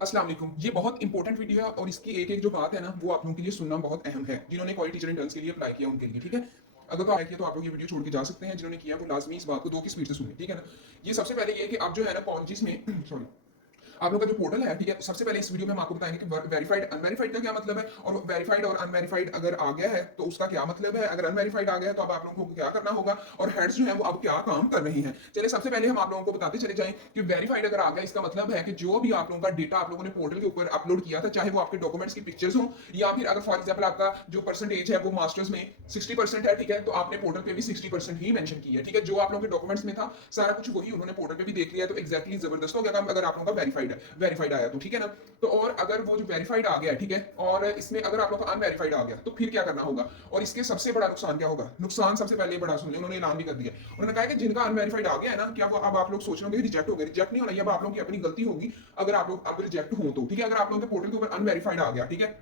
अस्सलाम वालेकुम। ये बहुत इंपॉर्टेंट वीडियो है और इसकी एक-एक जो बात है ना, वो आप लोगों के लिए सुनना बहुत अहम है। जिन्होंने क्वालिटी टीचर इंटर्न्स के लिए अप्लाई किया उनके लिए, ठीक है? अगर तो अप्लाई किया तो आप लोग ये वीडियो छोड़ के जा सकते हैं। जिन्होंने किया वो लाज़मी इस बात को 2 की स्पीड से सुनें, ठीक है ना? ये सबसे पहले ये है कि अब जो है ना कॉलेजेस में सॉरी आप लोग का जो पोर्टल है, ठीक है? सबसे पहले इस वीडियो में हम आपको बताएंगे कि वेरीफाइड अनवेरीफाइड का क्या मतलब है और वेरीफाइड और अनवेरीफाइड अगर आ गया है तो उसका क्या मतलब है। अगर अनवेरीफाइड आ गया है तो अब आप लोगों को क्या करना होगा और हेड्स जो है वो अब क्या काम कर रही हैं। चलिए सबसे पहले हम आप लोगों को बताते चले जाएं कि वेरीफाइड अगर आ गया इसका मतलब है कि जो भी आप लोगों का डेटा आप लोगों ने पोर्टल के ऊपर अपलोड किया था, चाहे वो आपके डॉक्यूमेंट्स की पिक्चर्स हो या फिर अगर फॉर एग्जाम्पल आपका जो परसेंटेज है वो मास्टर्स में 60% है, ठीक है? तो आपने पोर्टल पे भी 60% ही मेंशन की है, ठीक है? जो आप लोगों के डॉक्यूमेंट्स में था सारा कुछ वही उन्होंने पोर्टल पे भी देख लिया है, तो एक्जैक्टली जबरदस्त हो गया काम अगर आप लोगों का वेरीफाइड आया तो, ठीक है ना? तो और अगर वो जो वेरीफाइड आ गया है, ठीक है? और इसमें अगर आप लोग का अनवेरीफाइड आ गया तो फिर क्या करना होगा और इसके सबसे बड़ा नुकसान क्या होगा? नुकसान सबसे पहले बड़ा सुन लें, उन्होंने ऐलान भी कर दिया। उन्होंने कहा है कि जिनका अनवेरीफाइड आ गया है ना, क्या वो अब आप लोग सोच रहे होंगे रिजेक्ट हो गए? रिजेक्ट नहीं होना, ये अब आप लोगों की अपनी गलती होगी अगर आप लोग अब रिजेक्ट हो तो, ठीक है? अगर आप लोगों के पोर्टल के ऊपर अनवेरीफाइड आ गया, ठीक है?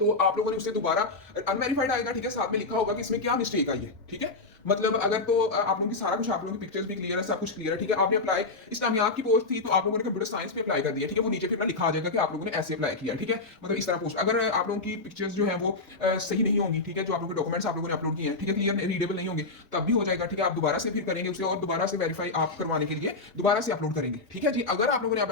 तो आप लोगों ने उसे दोबारा अनवेरीफाइड आएगा, ठीक है? साथ में लिखा होगा कि इसमें क्या मिस्टेक आई है, ठीक है? मतलब अगर तो आप लोगों की सारा कुछ आप लोगों की पिक्चर्स भी क्लियर है, सब कुछ क्लियर है, ठीक है? आपने अप्लाई इस्लामियात की पोस्ट थी तो आप लोगों ने कंप्यूटर साइंस पे अप्लाई कर दिया, ठीक है? वो नीचे फिर ना लिखा आ जाएगा कि आप लोगों ने ऐसे अप्लाई किया, ठीक है? मतलब इस तरह पोस्ट अगर आप लोगों की पिक्चर्स जो है वो सही नहीं होंगी, ठीक है? जो आप लोगों के डॉक्यूमेंट्स आप लोगों ने अपलोड किए हैं, ठीक है? क्लियर रीडेबल नहीं होंगे, तब भी हो जाएगा, ठीक है? आप दोबारा से फिर करेंगे उसे और दोबारा से वेरीफाई आप करवाने के लिए दोबारा से अपलोड करेंगे, ठीक है जी? अगर आप लोगों ने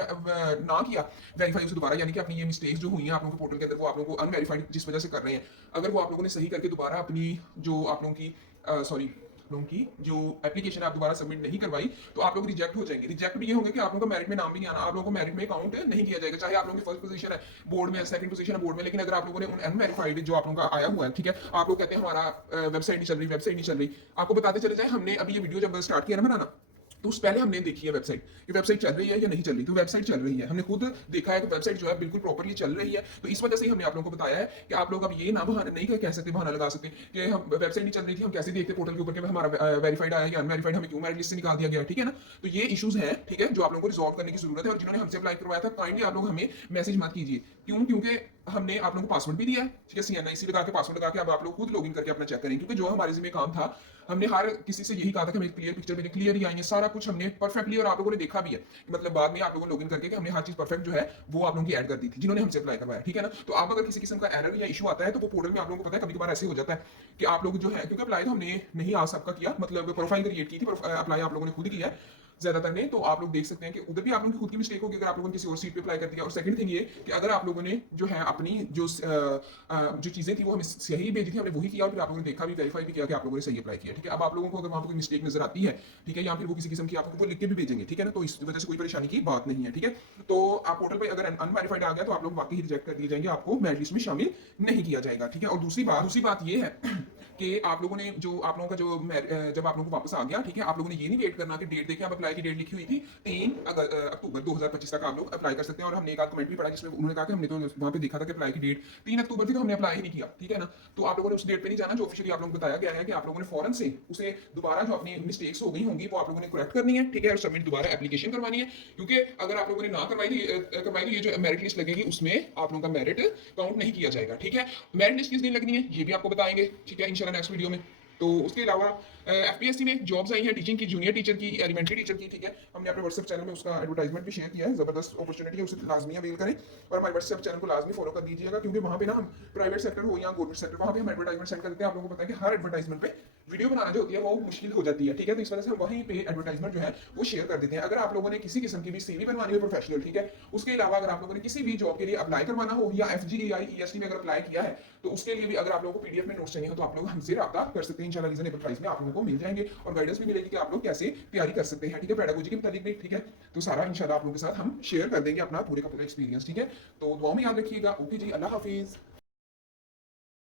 ना किया वेरीफाई उसे दोबारा, यानी कि अपनी ये मिस्टेक्स जो हुई हैं आप लोगों के पोर्टल के अंदर वो आप लोगों को अनवेरीफाइड जिस वजह से कर रहे हैं, अगर वो आप लोगों ने सही करके दोबारा अपनी जो आप लोगों की सॉरी लोगों की जो एप्लीकेशन आप दोबारा सबमिट नहीं करवाई तो आप लोग रिजेक्ट हो जाएंगे। रिजेक्ट भी ये होंगे कि आप लोगों का मेरिट में नाम भी नहीं आना, आप लोगों को मेरिट में काउंट नहीं किया जाएगा, चाहे आप लोगों की फर्स्ट पोजीशन है बोर्ड में, सेकंड पोजीशन है बोर्ड में, लेकिन अगर आप लोगों ने अनवेरीफाइड जो आप लोगों का आया हुआ है, ठीक है? आप लोग कहते हैं हमारा वेबसाइट नहीं चल रही। आपको बताते चले जाए, हमने अभी ये वीडियो जब स्टार्ट किया ना बनाना तो उस पहले हमने देखी है वेबसाइट कि वेबसाइट चल रही है या नहीं चल रही। तो वेबसाइट चल रही है, हमने खुद देखा है कि वेबसाइट जो है बिल्कुल प्रॉपर्ली चल रही है। तो इस वजह से ही हमने आप लोगों को बताया है कि आप लोग अब ये ना बहाना नहीं कह सकते, बहाना लगा सकते कि हम वेबसाइट नहीं चल रही थी, हम कैसे देखते पोर्टल के ऊपर कि हमारा वेरीफाइड आया या अनवेरीफाइड, हमें क्यों मेरिट लिस्ट से निकाल दिया गया, ठीक है ना? तो ये इश्यूज हैं, ठीक है, जो आप लोगों को रिजॉल्व करने की जरूरत है। और जिन्होंने हमसे अप्लाई करवाया था काइंडली आप लोग हमें मैसेज मत कीजिए। क्यों? क्योंकि हमने आप लोगों को पासवर्ड भी दिया है, ठीक है? CNIC लगा के पासवर्ड लगा के अब आप लोग खुद लॉगिन करके अपना चेक करें, क्योंकि जो हमारे जिम्मे काम था हमने हर किसी से यही कहा था कि हमें क्लियर पिक्चर भेजें, क्लियर ही आएंगे, सारा कुछ हमने परफेक्टली और आप लोगों ने देखा भी है। मतलब बाद में आप लोगों ने लॉगिन करके कि हमने हर चीज परफेक्ट जो है वो आप लोगों की ऐड कर दी थी जिन्होंने हमसे अप्लाई करवाया, ठीक है ना? तो आप अगर किसी किस्म का एरर या इशू आता है तो वो पोर्टल में आप लोगों को पता है कभी कभार ऐसे हो जाता है कि आप लोग जो है, क्योंकि अप्लाई तो हमने नहीं आज सबका किया, मतलब प्रोफाइल क्रिएट की थी, अप्लाई आप लोगों ने खुद किया है ज्यादातर ने, तो आप लोग देख सकते हैं कि उधर भी आप लोगों की खुद की मिस्टेक होगी अगर आप लोगों ने किसी और सीट पे अप्लाई कर दिया। और सेकंड थिंग ये कि अगर आप लोगों ने जो है अपनी जो चीजें थी वो हमें सही भेजी थी, हमने वही किया और फिर आप लोगों ने देखा भी, वेरीफाई भी किया कि आप लोगों ने सही अप्लाई किया, ठीक है? अब आप लोगों को अगर वहां पर कोई मिस्टेक नजर आती है, ठीक है, या फिर वो किसी किस्म की आपको वो लिख के भी भेजेंगे, ठीक है ना? तो इस वजह से कोई परेशानी की बात नहीं है, ठीक है? तो आप पोर्टल पर अगर अनवेरीफाइड आ गया तो आप लोग वाकई रिजेक्ट कर दिए जाएंगे, आपको मेरिट लिस्ट में शामिल नहीं किया जाएगा, ठीक है? और दूसरी बात ये है कि आप लोगों ने जो आप लोगों का जो जब आप लोगों को वापस आ गया, ठीक है, आप लोगों ने ये नहीं वेट करना कि डेट देखें, आप अप्लाई की डेट लिखी हुई थी 3 अक्टूबर 2025 तक आप लोग अप्लाई कर सकते हैं। और हमने एक आध कमेंट भी पढ़ा जिसमें उन्होंने कहा कि हमने तो वहां पे देखा था कि अप्लाई की डेट 3 अक्टूबर थी तो हमने अप्लाई ही नहीं किया, ठीक है ना? तो आप लोगों ने उस डेट पे नहीं जाना जो ऑफिशियली आप लोगों को बताया गया है कि आप लोगों ने फौरन से उसे दोबारा जो अपनी मिस्टेक्स हो गई होंगी वो आप लोगों ने करेक्ट करनी है, ठीक है? और सबमिट दोबारा एप्लीकेशन करवानी है, क्योंकि अगर आप लोगों ने ना करवाई तो ये जो मेरिट लिस्ट लगेगी उसमें आप लोगों का मेरिट काउंट नहीं किया जाएगा, ठीक है? मेरिट लिस्ट किस दिन लगनी है ये भी आपको बताएंगे, ठीक है, इंशाल्लाह नेक्स्ट वीडियो में। तो उसके अलावा एफपीएससी में जॉब्स आई हैं टीचिंग की, जूनियर टीचर की, एलिमेंट्री टीचर की, ठीक है? हमने अपने व्हाट्सएप चैनल में उसका एडवर्टाइजमेंट भी शेयर किया है, जबरदस्त अपॉर्चुनिटी है, उसे लाजमी अवेल करें और हमारे व्हाट्सएप चैनल को लाजमी फॉलो कर दीजिएगा, क्योंकि वहाँ पे ना हम प्राइवेट सेक्टर हो या गवर्नमेंट सेक्टर वहाँ पे हम एडवर्टाइजमेंट सेंड कर देते हैं। आप लोगों को पता है कि हर एडवर्टाइजमेंट पे वीडियो बनाना जो होती है वो मुश्किल हो जाती है, ठीक है? तो इस वजह से हम वहीं पे एडवर्टाइजमेंट जो है वो शेयर कर देते हैं। अगर आप लोगों ने किसी किस्म की भी सीवी बनवानी हो प्रोफेशनल, ठीक है, उसके अलावा अगर आप लोगों ने किसी भी जॉब के लिए अप्लाई करवाना हो या FGEI EST में अगर अप्लाई किया है तो उसके लिए भी अगर आप लोगों को PDF में नोट्स चाहिए हो तो आप लोग हमसे राब्ता कर सकते हैं, इंशाल्लाह रीजनेबल प्राइस में आप लोगों को मिल जाएंगे और गाइडेंस भी मिलेगी कि आप लोग कैसे तैयारी कर सकते हैं, ठीक है? पेडागोजी के मुताबिक भी, ठीक है? तो सारा इंशाल्लाह आप लोगों के साथ हम शेयर कर देंगे अपना पूरे का पूरा एक्सपीरियंस, ठीक है? तो दुआ में याद रखिएगा। ओके जी, अल्लाह हाफिज।